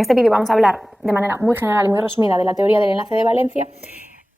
En este vídeo vamos a hablar de manera muy general y muy resumida de la teoría del enlace de valencia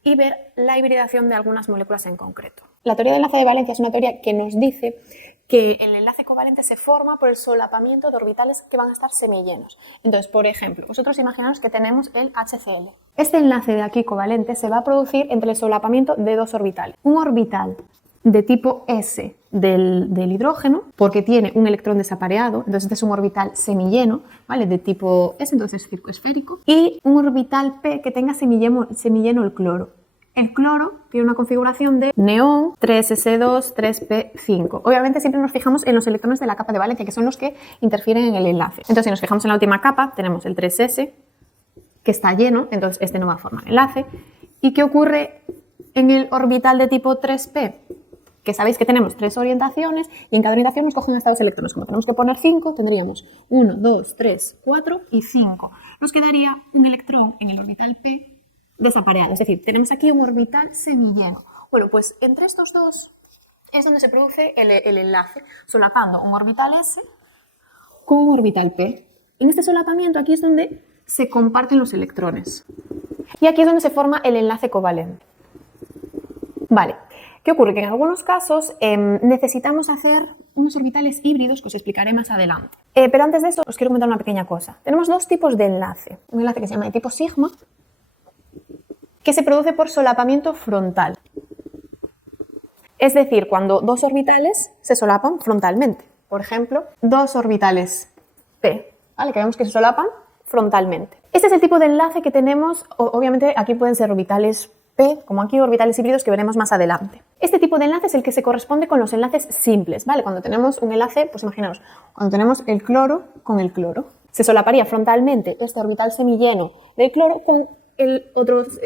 y ver la hibridación de algunas moléculas en concreto. La teoría del enlace de valencia es una teoría que nos dice que el enlace covalente se forma por el solapamiento de orbitales que van a estar semillenos. Entonces, por ejemplo, vosotros imaginaos que tenemos el HCl. Este enlace de aquí covalente se va a producir entre el solapamiento de dos orbitales. Un orbital de tipo S del hidrógeno, porque tiene un electrón desapareado, entonces este es un orbital semilleno, ¿vale? De tipo S, entonces circoesférico, y un orbital P que tenga semilleno el cloro. El cloro tiene una configuración de neón 3s2, 3p5. Obviamente siempre nos fijamos en los electrones de la capa de valencia, que son los que interfieren en el enlace. Entonces, si nos fijamos en la última capa, tenemos el 3s, que está lleno, entonces este no va a formar enlace. ¿Y qué ocurre en el orbital de tipo 3p? Que sabéis que tenemos tres orientaciones y en cada orientación nos cogen hasta dos electrones. Como tenemos que poner 5, tendríamos 1, 2, 3, 4 y 5. Nos quedaría un electrón en el orbital P desapareado. Es decir, tenemos aquí un orbital semilleno. Bueno, pues entre estos dos es donde se produce el enlace, solapando un orbital S con un orbital P. En este solapamiento aquí es donde se comparten los electrones. Y aquí es donde se forma el enlace covalente. Vale. ¿Qué ocurre? Que en algunos casos necesitamos hacer unos orbitales híbridos que os explicaré más adelante. Pero antes de eso os quiero comentar una pequeña cosa. Tenemos dos tipos de enlace. Un enlace que se llama de tipo sigma, que se produce por solapamiento frontal. Es decir, cuando dos orbitales se solapan frontalmente. Por ejemplo, dos orbitales P, ¿vale? Que vemos que se solapan frontalmente. Este es el tipo de enlace que tenemos. Obviamente aquí pueden ser orbitales P, como aquí, orbitales híbridos que veremos más adelante. Este tipo de enlace es el que se corresponde con los enlaces simples, ¿vale? Cuando tenemos un enlace, pues imaginaos, cuando tenemos el cloro con el cloro, se solaparía frontalmente este orbital semilleno del cloro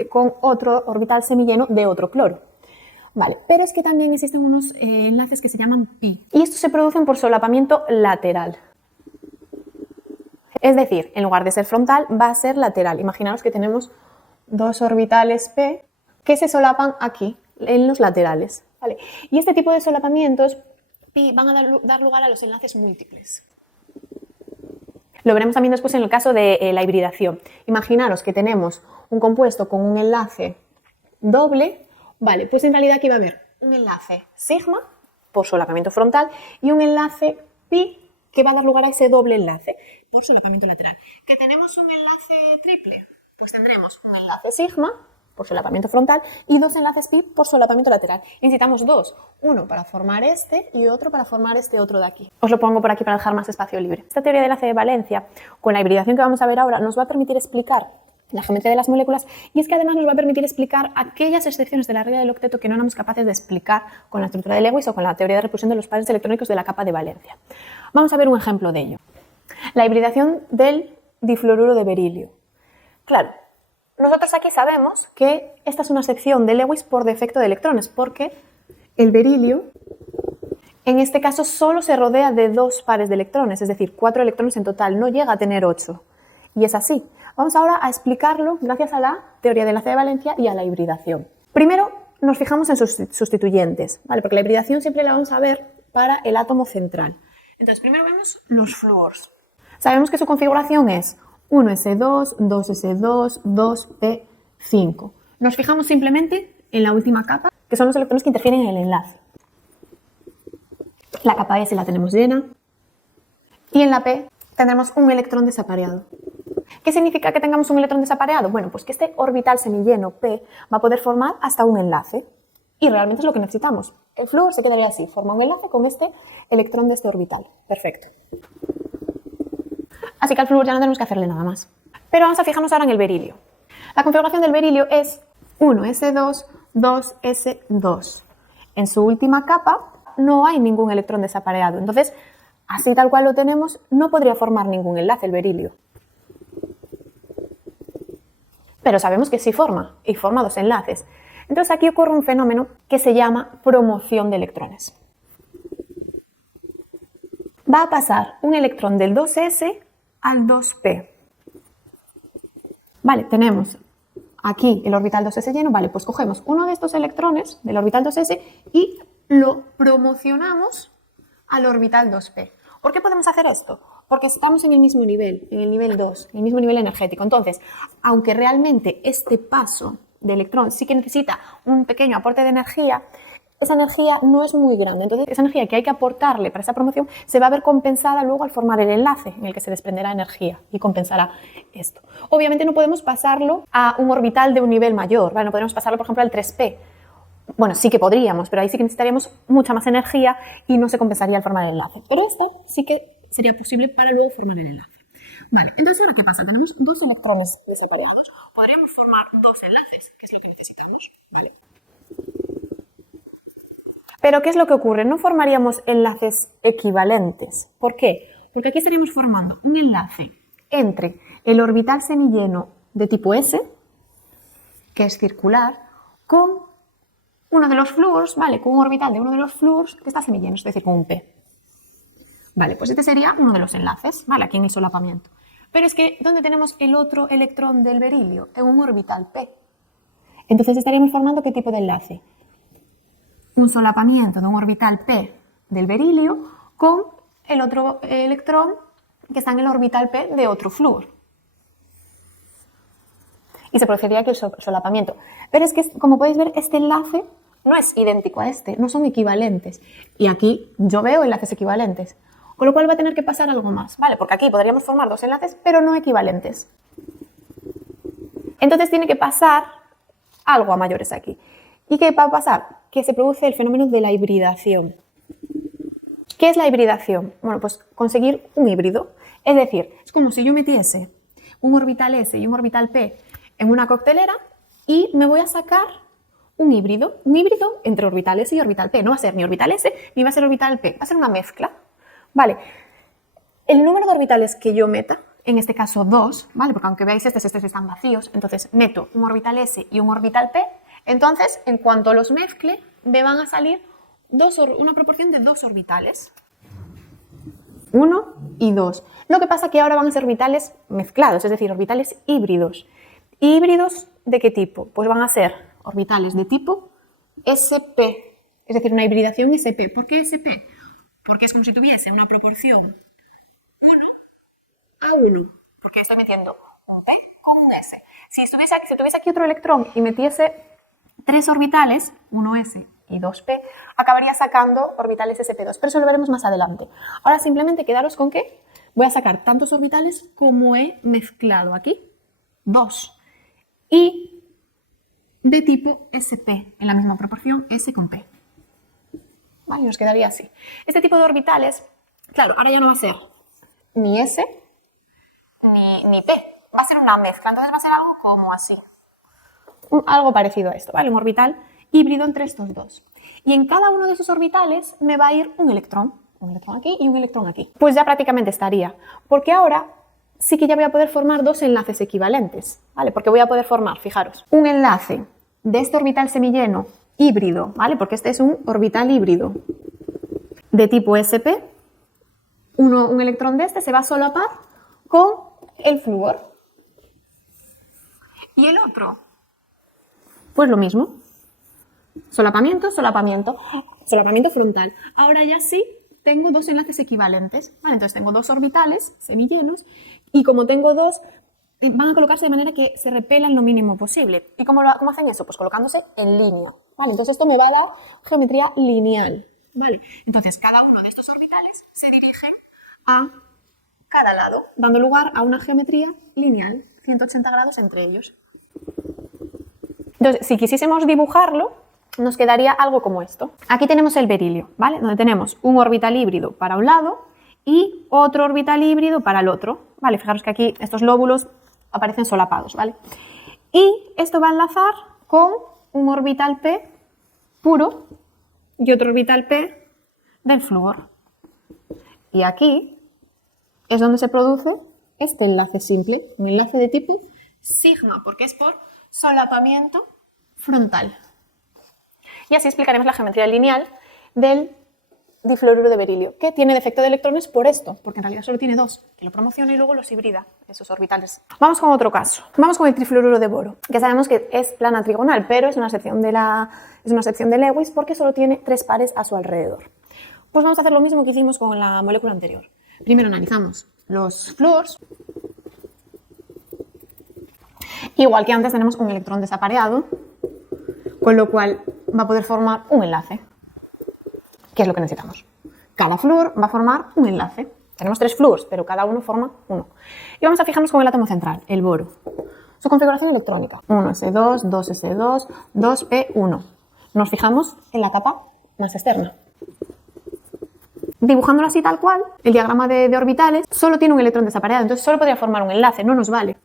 con otro orbital semilleno de otro cloro. Vale, pero es que también existen unos enlaces que se llaman pi, y estos se producen por solapamiento lateral. Es decir, en lugar de ser frontal, va a ser lateral. Imaginaos que tenemos dos orbitales P que se solapan aquí, en los laterales. ¿Vale? Y este tipo de solapamientos pi van a dar lugar a los enlaces múltiples. Lo veremos también después en el caso de la hibridación. Imaginaros que tenemos un compuesto con un enlace doble, vale, pues en realidad aquí va a haber un enlace sigma por solapamiento frontal y un enlace pi que va a dar lugar a ese doble enlace por solapamiento lateral. ¿Que tenemos un enlace triple? Pues tendremos un enlace sigma por solapamiento frontal y dos enlaces pi por solapamiento lateral. Necesitamos dos, uno para formar este y otro para formar este otro de aquí. Os lo pongo por aquí para dejar más espacio libre. Esta teoría del enlace de valencia, con la hibridación que vamos a ver ahora, nos va a permitir explicar la geometría de las moléculas y es que además nos va a permitir explicar aquellas excepciones de la regla del octeto que no éramos capaces de explicar con la estructura de Lewis o con la teoría de repulsión de los pares electrónicos de la capa de valencia. Vamos a ver un ejemplo de ello. La hibridación del difluoruro de berilio. Claro, nosotros aquí sabemos que esta es una sección de Lewis por defecto de electrones, porque el berilio, en este caso, solo se rodea de dos pares de electrones, es decir, 4 electrones en total, no llega a tener 8. Y es así. Vamos ahora a explicarlo gracias a la teoría del enlace de valencia y a la hibridación. Primero nos fijamos en sus sustituyentes, ¿vale? Porque la hibridación siempre la vamos a ver para el átomo central. Entonces, primero vemos los flúors. Sabemos que su configuración es 1s2, 2s2, 2p5. Nos fijamos simplemente en la última capa, que son los electrones que interfieren en el enlace. La capa S la tenemos llena y en la P tendremos un electrón desapareado. ¿Qué significa que tengamos un electrón desapareado? Bueno, pues que este orbital semilleno P va a poder formar hasta un enlace y realmente es lo que necesitamos. El flúor se quedaría así, forma un enlace con este electrón de este orbital. Perfecto. Así que al flúor ya no tenemos que hacerle nada más. Pero vamos a fijarnos ahora en el berilio. La configuración del berilio es 1s2, 2s2. En su última capa no hay ningún electrón desapareado. Entonces, así tal cual lo tenemos, no podría formar ningún enlace el berilio. Pero sabemos que sí forma, y forma dos enlaces. Entonces aquí ocurre un fenómeno que se llama promoción de electrones. Va a pasar un electrón del 2s al 2p. Vale, tenemos aquí el orbital 2s lleno. Vale, pues cogemos uno de estos electrones del orbital 2s y lo promocionamos al orbital 2p. ¿Por qué podemos hacer esto? Porque estamos en el mismo nivel, en el nivel 2, en el mismo nivel energético. Entonces, aunque realmente este paso de electrón sí que necesita un pequeño aporte de energía, esa energía no es muy grande. Entonces, esa energía que hay que aportarle para esa promoción se va a ver compensada luego al formar el enlace en el que se desprenderá energía y compensará esto. Obviamente no podemos pasarlo a un orbital de un nivel mayor, ¿vale? No podemos pasarlo, por ejemplo, al 3p. Bueno, sí que podríamos, pero ahí sí que necesitaríamos mucha más energía y no se compensaría al formar el enlace. Pero esto sí que sería posible para luego formar el enlace. Vale, entonces ahora ¿qué pasa? Tenemos dos electrones separados. Podríamos formar dos enlaces, que es lo que necesitamos, ¿vale? Pero ¿qué es lo que ocurre? No formaríamos enlaces equivalentes. ¿Por qué? Porque aquí estaríamos formando un enlace entre el orbital semilleno de tipo S, que es circular, con uno de los flúors, ¿vale? Con un orbital de uno de los flúors que está semilleno, es decir, con un P. Vale, pues este sería uno de los enlaces, ¿vale? Aquí en el solapamiento. Pero es que, ¿dónde tenemos el otro electrón del berilio? En un orbital P. Entonces estaríamos formando ¿qué tipo de enlace? Un solapamiento de un orbital P del berilio con el otro electrón que está en el orbital P de otro flúor. Y se produciría aquí el solapamiento. Pero es que, como podéis ver, este enlace no es idéntico a este, no son equivalentes. Y aquí yo veo enlaces equivalentes. Con lo cual va a tener que pasar algo más, ¿vale? Porque aquí podríamos formar dos enlaces, pero no equivalentes. Entonces tiene que pasar algo a mayores aquí. ¿Y qué va a pasar? Que se produce el fenómeno de la hibridación. ¿Qué es la hibridación? Bueno, pues conseguir un híbrido. Es decir, es como si yo metiese un orbital S y un orbital P en una coctelera y me voy a sacar un híbrido entre orbital S y orbital P. No va a ser ni orbital S ni va a ser orbital P, va a ser una mezcla. Vale, el número de orbitales que yo meta, en este caso 2, ¿vale? Porque aunque veáis estos están vacíos, entonces meto un orbital S y un orbital P, entonces en cuanto los mezcle me van a salir una proporción de dos orbitales. 1 y 2. Lo que pasa es que ahora van a ser orbitales mezclados, es decir, orbitales híbridos. ¿Híbridos de qué tipo? Pues van a ser orbitales de tipo sp, es decir, una hibridación sp. ¿Por qué sp? Porque es como si tuviese una proporción 1 a 1, porque estoy metiendo un p con un s. Si tuviese aquí otro electrón y metiese tres orbitales, 1s y 2p, acabaría sacando orbitales sp2, pero eso lo veremos más adelante. Ahora simplemente quedaros con que voy a sacar tantos orbitales como he mezclado aquí, 2, y de tipo sp, en la misma proporción s con p. Vale, nos quedaría así. Este tipo de orbitales, claro, ahora ya no va a ser ni s ni p, va a ser una mezcla, entonces va a ser algo como así. Algo parecido a esto, ¿vale? Un orbital híbrido entre estos dos. Y en cada uno de esos orbitales me va a ir un electrón aquí y un electrón aquí. Pues ya prácticamente estaría, porque ahora sí que ya voy a poder formar dos enlaces equivalentes, ¿vale? Porque voy a poder formar, fijaros, un enlace de este orbital semilleno híbrido, ¿vale? Porque este es un orbital híbrido de tipo sp, un electrón de este se va a solapar con el flúor. Y el otro, pues lo mismo. Solapamiento, solapamiento, solapamiento frontal. Ahora ya sí tengo dos enlaces equivalentes. Vale, entonces tengo dos orbitales semillenos y como tengo dos, van a colocarse de manera que se repelan lo mínimo posible. ¿Y cómo hacen eso? Pues colocándose en línea. Vale, entonces esto me va a dar geometría lineal. Vale, entonces cada uno de estos orbitales se dirigen a cada lado, dando lugar a una geometría lineal, 180 grados entre ellos. Entonces, si quisiésemos dibujarlo, nos quedaría algo como esto. Aquí tenemos el berilio, ¿vale? Donde tenemos un orbital híbrido para un lado y otro orbital híbrido para el otro, ¿vale? Fijaros que aquí estos lóbulos aparecen solapados, ¿vale? Y esto va a enlazar con un orbital P puro y otro orbital P del flúor. Y aquí es donde se produce este enlace simple, un enlace de tipo sigma, porque es por solapamiento frontal. Y así explicaremos la geometría lineal del difluoruro de berilio, que tiene defecto de electrones por esto, porque en realidad solo tiene dos, que lo promociona y luego los hibrida, esos orbitales. Vamos con otro caso. Vamos con el trifluoruro de boro, que sabemos que es plana trigonal, pero es una sección de Lewis porque solo tiene tres pares a su alrededor. Pues vamos a hacer lo mismo que hicimos con la molécula anterior. Primero analizamos los flúors. Igual que antes tenemos un electrón desapareado, con lo cual va a poder formar un enlace, que es lo que necesitamos. Cada flúor va a formar un enlace. Tenemos 3 flúors, pero cada uno forma uno. Y vamos a fijarnos con el átomo central, el boro. Su configuración electrónica, 1s2, 2s2, 2p1. Nos fijamos en la capa más externa. Dibujándolo así tal cual, el diagrama de orbitales solo tiene un electrón desapareado, entonces solo podría formar un enlace, no nos vale.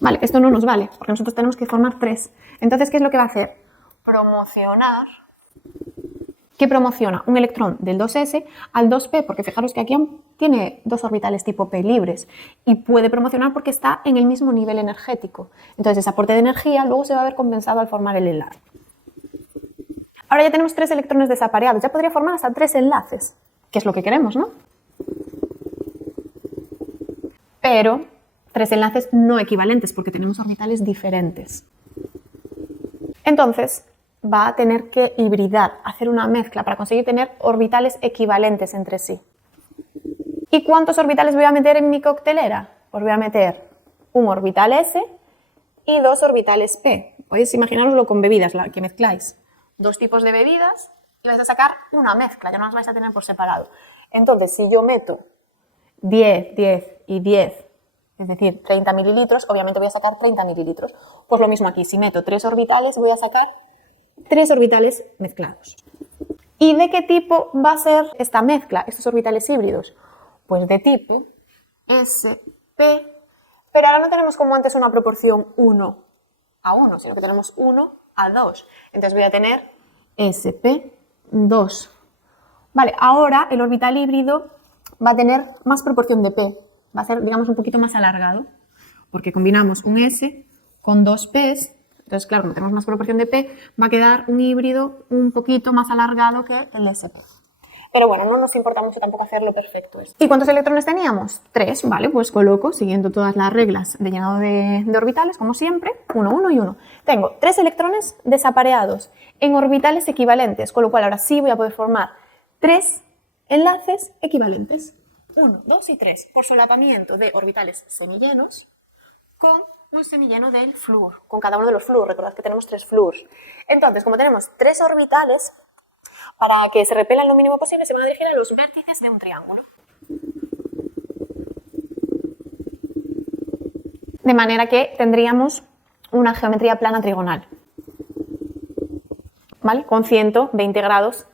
Vale, esto no nos vale, porque nosotros tenemos que formar 3. Entonces, ¿qué es lo que va a hacer? Promocionar. ¿Qué promociona? Un electrón del 2s al 2p, porque fijaros que aquí tiene 2 orbitales tipo p libres y puede promocionar porque está en el mismo nivel energético. Entonces, ese aporte de energía luego se va a ver compensado al formar el enlace. Ahora ya tenemos 3 electrones desapareados, ya podría formar hasta 3 enlaces, que es lo que queremos, ¿no? Pero 3 enlaces no equivalentes porque tenemos orbitales diferentes. Entonces va a tener que hibridar, hacer una mezcla para conseguir tener orbitales equivalentes entre sí. ¿Y cuántos orbitales voy a meter en mi coctelera? Pues voy a meter un orbital S y 2 orbitales P. Podéis imaginaroslo con bebidas, la que mezcláis. 2 tipos de bebidas y vais a sacar una mezcla, ya no las vais a tener por separado. Entonces, si yo meto 10, 10 y 10, es decir, 30 mililitros, obviamente voy a sacar 30 mililitros. Pues lo mismo aquí, si meto 3 orbitales, voy a sacar 3 orbitales mezclados. ¿Y de qué tipo va a ser esta mezcla, estos orbitales híbridos? Pues de tipo SP, pero ahora no tenemos como antes una proporción 1 a 1, sino que tenemos 1 a 2. Entonces voy a tener SP2. Vale, ahora el orbital híbrido va a tener más proporción de P. Va a ser, digamos, un poquito más alargado, porque combinamos un S con 2 P's. Entonces, claro, como tenemos más proporción de P, va a quedar un híbrido un poquito más alargado que el SP. Pero bueno, no nos importa mucho tampoco hacerlo perfecto esto. ¿Y cuántos electrones teníamos? 3, ¿vale? Pues coloco, siguiendo todas las reglas de llenado de orbitales, como siempre, 1, 1 y 1. Tengo 3 electrones desapareados en orbitales equivalentes, con lo cual ahora sí voy a poder formar 3 enlaces equivalentes. 1, 2 y 3, por solapamiento de orbitales semillenos con un semilleno del flúor, con cada uno de los flúor. Recordad que tenemos 3 flúor. Entonces, como tenemos 3 orbitales, para que se repelan lo mínimo posible, se van a dirigir a los vértices de un triángulo. De manera que tendríamos una geometría plana trigonal, ¿vale? Con 120 grados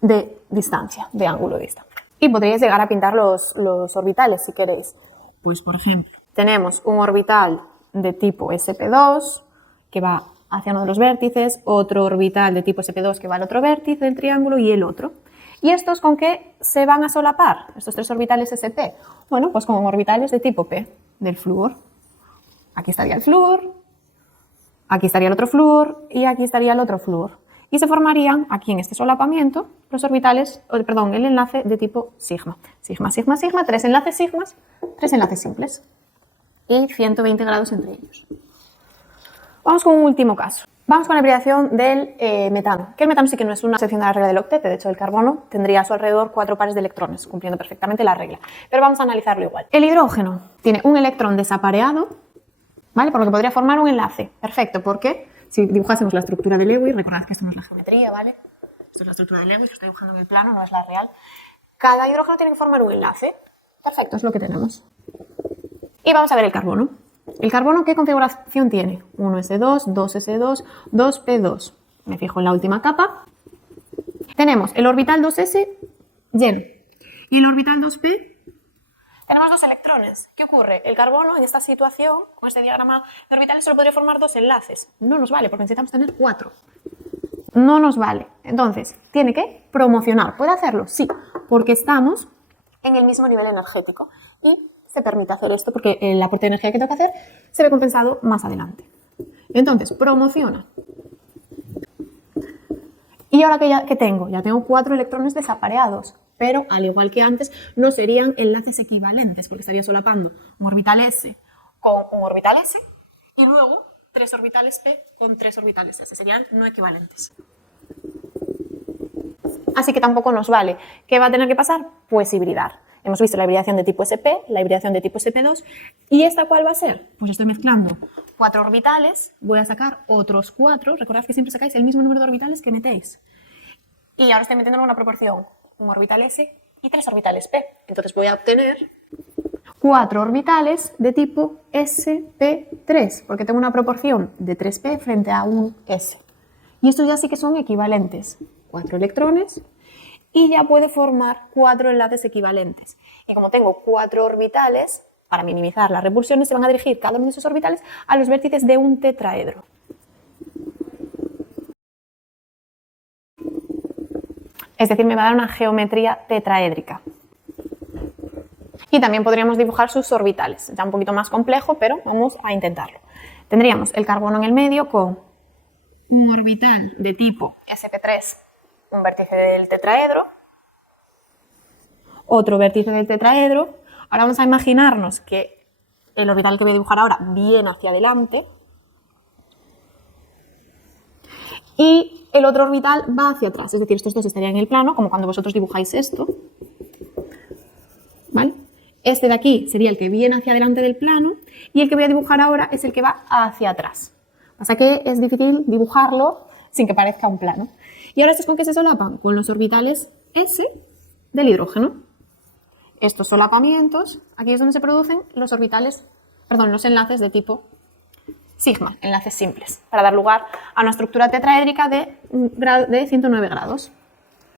de distancia, de ángulo de distancia. Y podríais llegar a pintar los orbitales si queréis. Pues, por ejemplo, tenemos un orbital de tipo SP2 que va hacia uno de los vértices, otro orbital de tipo SP2 que va al otro vértice del triángulo y el otro. ¿Y estos con qué se van a solapar, estos 3 orbitales SP? Bueno, pues con orbitales de tipo P, del flúor. Aquí estaría el flúor, aquí estaría el otro flúor y aquí estaría el otro flúor. Y se formarían, aquí en este solapamiento, los orbitales, el enlace de tipo sigma. Sigma, sigma, sigma, 3 enlaces sigmas, 3 enlaces simples. Y 120 grados entre ellos. Vamos con un último caso. Vamos con la hibridación del metano. Que el metano sí que no es una excepción de la regla del octeto. De hecho, el carbono tendría a su alrededor 4 pares de electrones, cumpliendo perfectamente la regla. Pero vamos a analizarlo igual. El hidrógeno tiene un electrón desapareado, ¿vale? Por lo que podría formar un enlace. Perfecto, porque si dibujásemos la estructura de Lewis, recordad que esto no es la geometría, ¿vale? Esto es la estructura de Lewis, que estoy dibujando en el plano, no es la real. Cada hidrógeno tiene que formar un enlace. Perfecto, es lo que tenemos. Y vamos a ver el carbono. ¿El carbono qué configuración tiene? 1s2, 2s2, 2p2. Me fijo en la última capa. Tenemos el orbital 2s lleno. Y el orbital 2p tenemos 2 electrones. ¿Qué ocurre? El carbono en esta situación, con este diagrama de orbitales, solo podría formar 2 enlaces. No nos vale, porque necesitamos tener 4. No nos vale. Entonces, tiene que promocionar. ¿Puede hacerlo? Sí, porque estamos en el mismo nivel energético. Y se permite hacer esto porque el aporte de energía que tengo que hacer se ve compensado más adelante. Entonces, promociona. Y ahora que tengo, ya tengo 4 electrones desapareados, pero al igual que antes no serían enlaces equivalentes porque estaría solapando un orbital S con un orbital S y luego 3 orbitales P con 3 orbitales S, serían no equivalentes. Así que tampoco nos vale. ¿Qué va a tener que pasar? Pues hibridar. Hemos visto la hibridación de tipo sp, la hibridación de tipo sp2. ¿Y esta cuál va a ser? Pues estoy mezclando 4 orbitales, voy a sacar otros 4. Recordad que siempre sacáis el mismo número de orbitales que metéis. Y ahora estoy metiendo en una proporción, un orbital s y 3 orbitales p. Entonces voy a obtener 4 orbitales de tipo sp3, porque tengo una proporción de 3p frente a un s. Y estos ya sí que son equivalentes. 4 electrones y ya puedo formar 4 enlaces equivalentes. Y como tengo 4 orbitales, para minimizar las repulsiones, se van a dirigir cada uno de esos orbitales a los vértices de un tetraedro. Es decir, me va a dar una geometría tetraédrica. Y también podríamos dibujar sus orbitales. Ya un poquito más complejo, pero vamos a intentarlo. Tendríamos el carbono en el medio con un orbital de tipo sp3, un vértice del tetraedro, otro vértice del tetraedro. Ahora vamos a imaginarnos que el orbital que voy a dibujar ahora viene hacia adelante y el otro orbital va hacia atrás. Es decir, estos dos estarían en el plano, como cuando vosotros dibujáis esto. ¿Vale? Este de aquí sería el que viene hacia adelante del plano y el que voy a dibujar ahora es el que va hacia atrás. Pasa que es difícil dibujarlo sin que parezca un plano. ¿Y ahora estos con qué se solapan? Con los orbitales s del hidrógeno. Estos solapamientos, aquí es donde se producen los los enlaces de tipo sigma, enlaces simples, para dar lugar a una estructura tetraédrica de 109 grados.